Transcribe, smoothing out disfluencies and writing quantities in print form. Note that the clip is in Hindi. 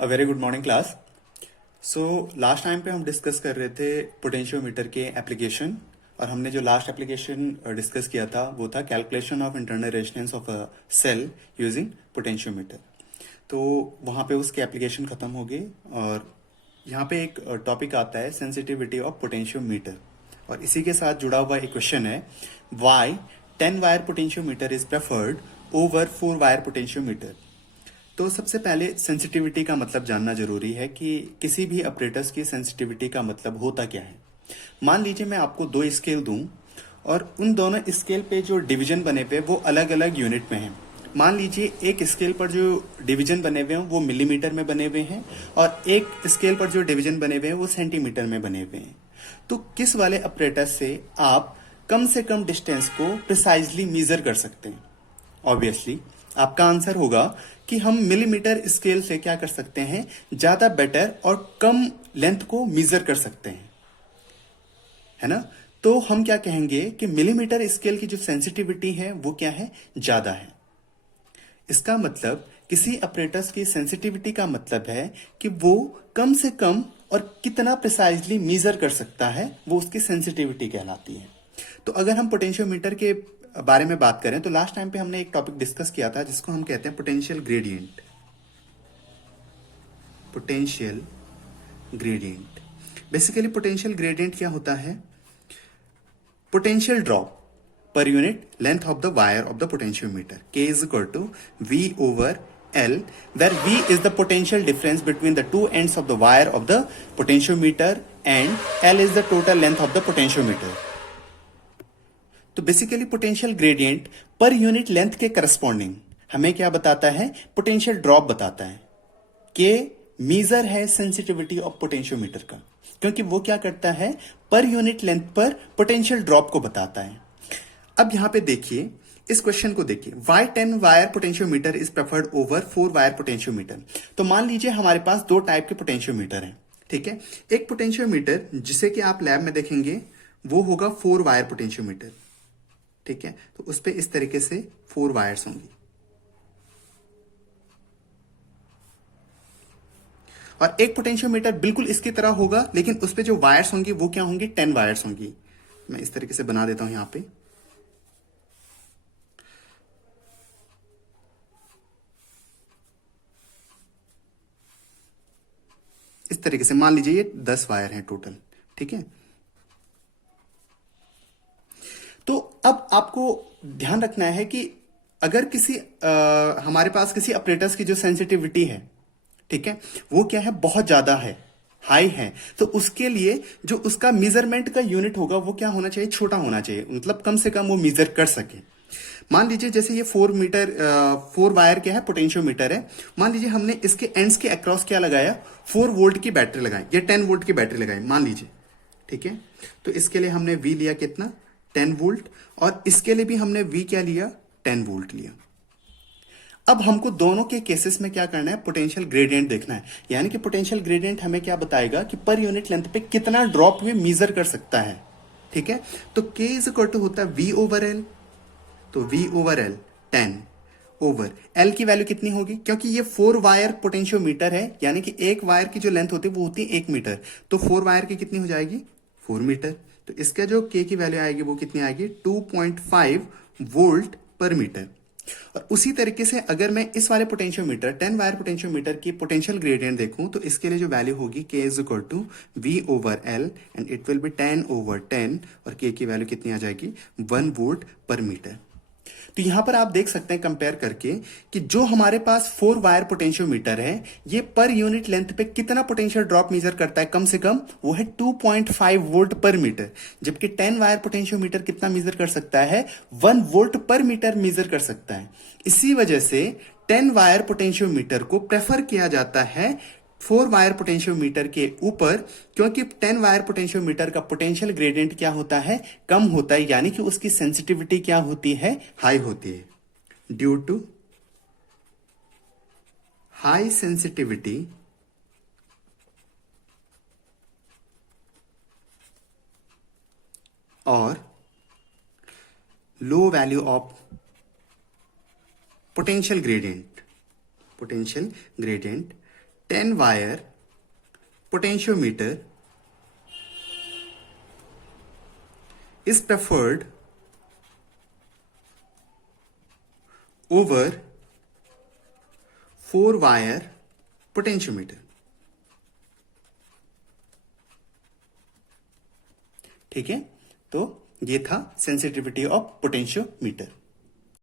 A very good morning class. So last time पे हम डिस्कस कर रहे थे पोटेंशियोमीटर के एप्लीकेशन। और हमने जो लास्ट एप्लीकेशन डिस्कस किया था वो था calculation of internal resistance of a cell using potentiometer. तो वहाँ पे उसकी एप्लीकेशन खत्म हो गई। और यहाँ पे एक टॉपिक आता है सेंसिटिविटी ऑफ पोटेंशियोमीटर। और इसी के साथ जुड़ा हुआ एक क्वेश्चन है, why 10 wire potentiometer is preferred over 4 wire potentiometer. तो सबसे पहले सेंसिटिविटी का मतलब जानना जरूरी है कि किसी भी ऑपरेटर्स की सेंसिटिविटी का मतलब होता क्या है। मान लीजिए मैं आपको दो स्केल दूं और उन दोनों स्केल पे जो डिवीजन बने हुए वो अलग अलग यूनिट में हैं। मान लीजिए एक स्केल पर जो डिवीजन बने हुए हैं वो मिलीमीटर में बने हुए हैं और एक स्केल पर जो डिवीजन बने हुए हैं वो सेंटीमीटर में बने हुए हैं। तो किस वाले ऑपरेटर से कम डिस्टेंस को प्रिसाइजली मेजर कर सकते हैं? ऑब्वियसली आपका आंसर होगा कि हम मिलीमीटर स्केल से क्या कर सकते हैं, ज्यादा बेटर और कम लेंथ को मेजर कर सकते हैं, है ना। तो हम क्या कहेंगे कि मिलीमीटर स्केल की जो सेंसिटिविटी है वो क्या है, ज्यादा है। इसका मतलब किसी ऑपरेटर्स की सेंसिटिविटी का मतलब है कि वो कम से कम और कितना प्रिसाइजली मेजर कर सकता है, वो उसकी सेंसिटिविटी कहलाती है। तो अगर हम पोटेंशियोमीटर के बारे में बात करें तो लास्ट टाइम पे हमने एक टॉपिक डिस्कस किया था जिसको हम कहते हैं potential gradient. Potential gradient basically potential gradient क्या होता है? Potential drop per unit length of the wire of the potentiometer. K is equal to V over L, where V is the potential difference between the two ends of the wire of the potentiometer and L is the total length of the potentiometer. तो basically potential gradient per unit length के करस्पॉन्डिंग हमें क्या बताता है, पोटेंशियल ड्रॉप बताता है। के मीजर है सेंसिटिविटी ऑफ पोटेंशियोमीटर का, क्योंकि वो क्या करता है, पर यूनिट लेंथ पर पोटेंशियल ड्रॉप को बताता है। अब यहां पे देखिए, इस क्वेश्चन को देखिए, why 10 wire potentiometer is preferred over 4 wire potentiometer. तो मान लीजिए हमारे पास दो टाइप के पोटेंशियोमीटर हैं, ठीक है। एक पोटेंशियोमीटर जिसे कि आप लैब में देखेंगे वो होगा 4 वायर पोटेंशियोमीटर, ठीक है। तो उस पर इस तरीके से 4 वायर्स होंगी। और एक पोटेंशियोमीटर बिल्कुल इसकी तरह होगा, लेकिन उस पर जो वायर्स होंगी वो क्या होंगी, 10 वायर्स होंगी। मैं इस तरीके से बना देता हूं यहां पे। इस तरीके से मान लीजिए ये 10 वायर हैं टोटल, ठीक है। तो अब आपको ध्यान रखना है कि अगर हमारे पास किसी ऑपरेटर्स की जो सेंसिटिविटी है, ठीक है, वो क्या है, बहुत ज्यादा है, हाई है, तो उसके लिए जो उसका मेजरमेंट का यूनिट होगा वो क्या होना चाहिए, छोटा होना चाहिए। मतलब कम से कम वो मेजर कर सके। मान लीजिए जैसे ये 4 वायर क्या है, पोटेंशियोमीटर है। मान लीजिए हमने इसके एंड्स के अक्रॉस क्या लगाया, 4 वोल्ट की बैटरी लगाई या 10 वोल्ट की बैटरी लगाई मान लीजिए, ठीक है। तो इसके लिए हमने वी लिया कितना, 10 वोल्ट, और इसके लिए भी हमने वी क्या लिया, 10 वोल्ट लिया। अब हमको दोनों के केसेस में क्या करना है, पोटेंशियल ग्रेडियंट देखना है। यानी कि पोटेंशियल ग्रेडियंट हमें क्या बताएगा कि पर यूनिट लेंथ पे कितना ड्रॉप ये मेजर कर सकता है, ठीक है। तो K इज इक्वल टू होता है V ओवर L। तो V over L 10 over L की वैल्यू कितनी होगी, क्योंकि ये 4 वायर पोटेंशियोमीटर है, यानी कि एक वायर की जो लेंथ होती है वो होती है 1 मीटर। तो 4 वायर की कितनी हो जाएगी, 4 मीटर। तो इसका जो K की वैल्यू आएगी वो कितनी आएगी, 2.5 वोल्ट पर मीटर। और उसी तरीके से अगर मैं इस वाले पोटेंशियोमीटर 10 वायर पोटेंशियोमीटर की पोटेंशियल ग्रेडियंट देखूं तो इसके लिए जो वैल्यू होगी K is equal to V over L and it will be 10 over 10, और K की वैल्यू कितनी आ जाएगी, 1 वोल्ट पर मीटर। तो यहां पर आप देख सकते हैं कंपेयर करके कि जो हमारे पास 4 वायर पोटेंशियोमीटर है ये पर यूनिट लेंथ पे कितना पोटेंशियल ड्रॉप मेजर करता है, कम से कम वो है 2.5 वोल्ट पर मीटर। जबकि 10 वायर पोटेंशियोमीटर कितना मेजर कर सकता है, 1 वोल्ट पर मीटर मेजर कर सकता है। इसी वजह से 10 वायर पोटेंशियोमीटर को प्रेफर किया जाता है 4 वायर पोटेंशियोमीटर के ऊपर, क्योंकि 10 वायर पोटेंशियोमीटर का पोटेंशियल ग्रेडियंट क्या होता है, कम होता है, यानी कि उसकी सेंसिटिविटी क्या होती है, हाई होती है। ड्यू टू हाई सेंसिटिविटी और low value of potential gradient 10 wire potentiometer is preferred over 4 wire potentiometer. ठीक है, तो ये था सेंसिटिविटी ऑफ पोटेंशियोमीटर।